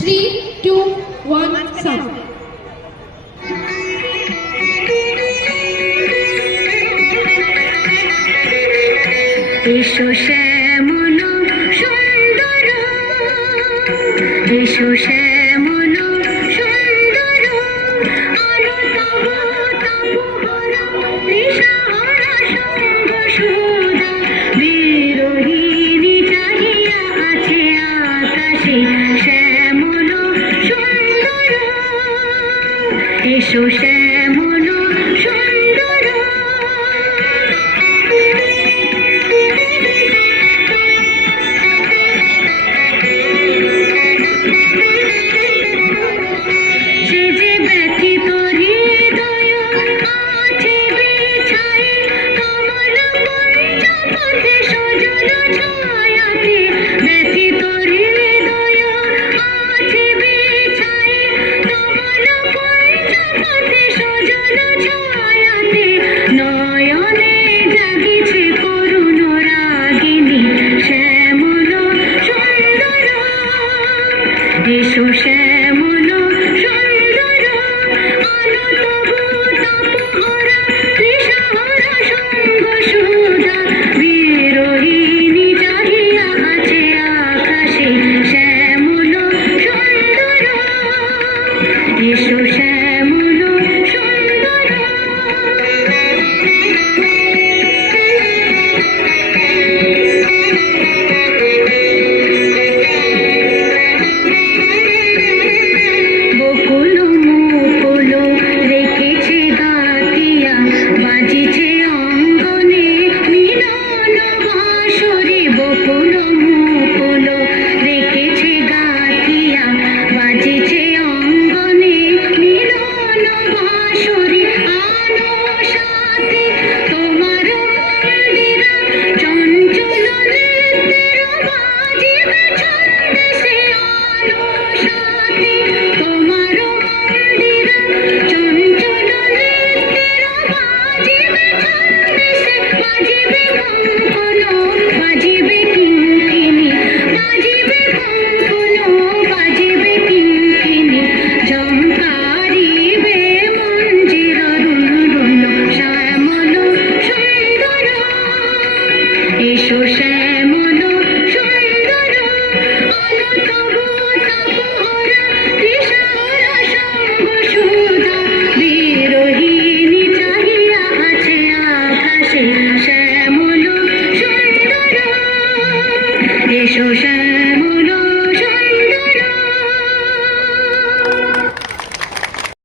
3, 2, 1, sound. এসো শ্যামল সুন্দর, এসো শ্যামল সুন্দর, আলো তব তপোহরা দিশাহারা সঙ্গ সুধা, বিরোহিণী চাহিয়া আছে আকাশে শ্যামল সুন্দর, এসো শ্যামল সুন্দর। এসো শ্যামল সুন্দর, আলো তব তপোহরা দিশাহারা সঙ্গ সুধা, বিরোহিণী চাহিয়া আছে আকাশে শ্যামল সুন্দর, এসো শ্যামল সুন্দর। এসো শ্যামল সুন্দর, আলো তব তপোহরা দিশাহারা সঙ্গ সুধা, বিরোহিণী চাহিয়া আছে আকাশে শ্যামল সুন্দর, এসো শ্যামল।